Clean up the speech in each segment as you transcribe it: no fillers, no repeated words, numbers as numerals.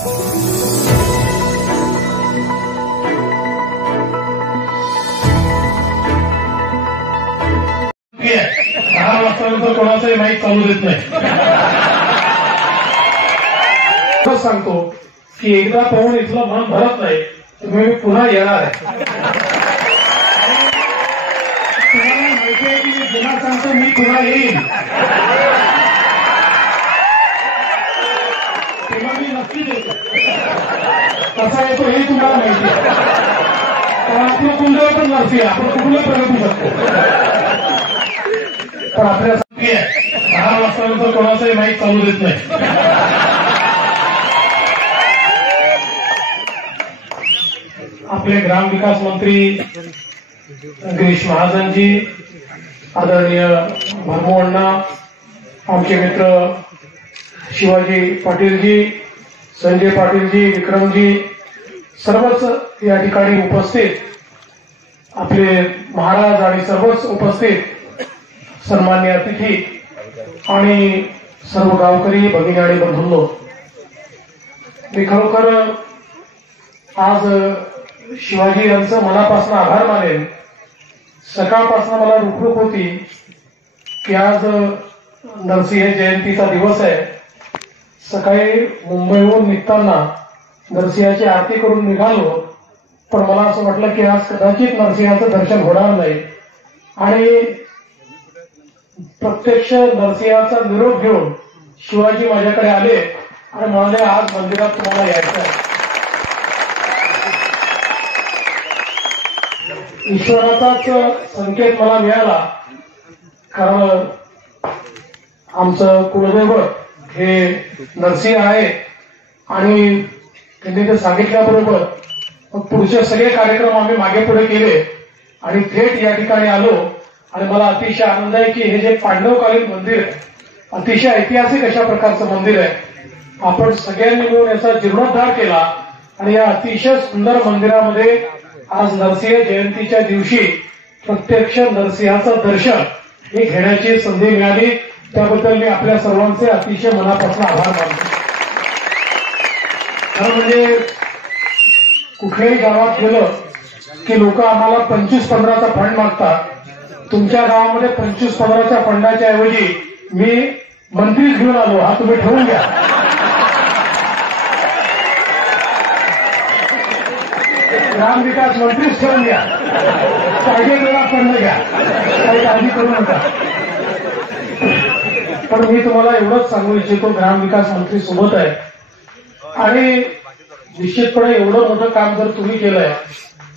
10 वाजतानंतर कोणाचाही माईक चालू देत नाही. सांगतो की एकदा पाहून इथलं मन भरत नाही, तुम्ही पुन्हा येणार आहे. तुम्हाला माहिती आहे की मी पुन्हा सांगतो, मी पुन्हा येईन. तेव्हा मी नक्की देतो. कसा येतो हे तुम्हाला माहिती आहे, कारण आपलं कुंड पण नसते, आपण कुठलं प्रगती शकतो. पण आपल्या 10 वाजतानंतर कोणाचाही माईक चालू देत नाही. आपले ग्रामविकास मंत्री गिरीश महाजनजी, आदरणीय भरमू अण्णा, आमचे मित्र शिवाजी पाटीलजी, संजय पाटीलजी, विक्रमजी, सर्वच या ठिकाणी उपस्थित, आपले महाराज आणि सर्वच उपस्थित सन्मान्य अतिथी आणि सर्व गावकरी भगिनी आणि बंधूंनो, मी खरोखर आज शिवाजी यांचं मनापासून आभार मानेन. सकाळपासून मला रुखरुख होती की आज नरसिंह जयंतीचा दिवस आहे. सकाळी मुंबईहून निघताना नरसिंहाची आरती करून निघालो, पण मला असं वाटलं की आज कदाचित नरसिंहाचं दर्शन होणार नाही, आणि प्रत्यक्ष नरसिंहाचा निरोप घेऊन शिवाजी माझ्याकडे आले आणि म्हणाले, आज मंदिरात तुम्हाला यायचं आहे. ईश्वराचाच संकेत मला मिळाला, कारण आमचं कुलदैवत हे नरसिंह आहे, आणि त्यांनी ते सांगितल्याबरोबर पुढचे सगळे कार्यक्रम आम्ही मागे पुढे केले आणि थेट या ठिकाणी आलो. आणि मला अतिशय आनंद आहे की हे जे पांडवकालीन मंदिर आहे, अतिशय ऐतिहासिक अशा प्रकारचं मंदिर आहे. आपण सगळ्यांनी मिळून याचा जीर्णोद्धार केला आणि या अतिशय सुंदर मंदिरामध्ये आज नरसिंह जयंतीच्या दिवशी प्रत्यक्ष नरसिंहाचं दर्शन हे घेण्याची संधी मिळाली. त्याबद्दल मी आपल्या सर्वांचे अतिशय मनापासून आभार मानतो. खरं म्हणजे कुठल्याही गावात गेलं की लोक आम्हाला 25-15चा फंड मागतात. तुमच्या गावामध्ये 25-15च्या फंडाच्या ऐवजी मी मंत्रीच घेऊन आलो, हा तुम्ही ठेवून घ्या. ग्रामविकास मंत्रीच ठेवून घ्या, पाहिजे तेवढा फंड घ्या, काही काळजी करू नका. पण मी तुम्हाला एवढंच सांगू इच्छितो, ग्रामविकास मंत्री सोबत आहे आणि निश्चितपणे एवढं मोठं काम जर तुम्ही केलंय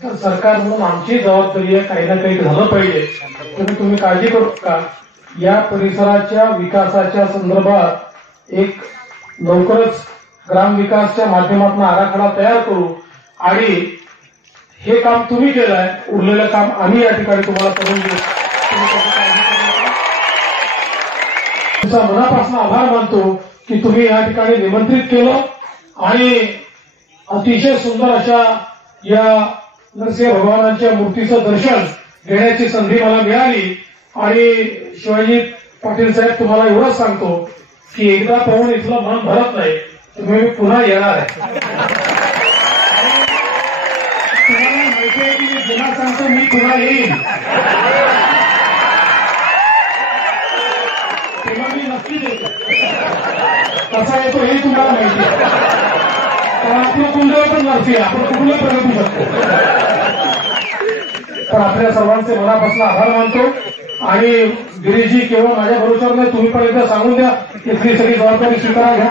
तर सरकार म्हणून आमची जबाबदारी आहे, काही ना काही झालं पाहिजे. तुम्ही काळजी करू नका. या परिसराच्या विकासाच्या संदर्भात एक लवकरच ग्रामविकासच्या माध्यमातून आराखडा तयार करू, आणि हे काम तुम्ही केलंय, उरलेलं काम आम्ही या ठिकाणी तुम्हाला करून देऊ. तुमचा मनापासून आभार मानतो की तुम्ही या ठिकाणी निमंत्रित केलं आणि अतिशय सुंदर अशा या नरसिंह भगवानांच्या मूर्तीचं दर्शन घेण्याची संधी मला मिळाली. आणि शिवाजी पाटील साहेब, तुम्हाला एवढंच सांगतो की एकदा पाहून इथलं मन भरत नाही, तुम्ही पुन्हा येणार आहे. तुम्हाला माहिती आहे की मी पुन्हा सांगतो, मी पुन्हा येईन. तेव्हा मी नक्की देतो. कसा येतो हे तुम्हाला माहिती आहे, कारण आपलं कुंड पण नरसिंह, आपण कुठलं प्रगती शकतो. पण आपल्या सर्वांचे मनापासून आभार मानतो. आणि गिरीशजी केवळ माझ्या भरोश्यावर नाही, तुम्ही पण एकदा सांगून द्या, इथली सगळी जबाबदारी स्वीकारा घ्या.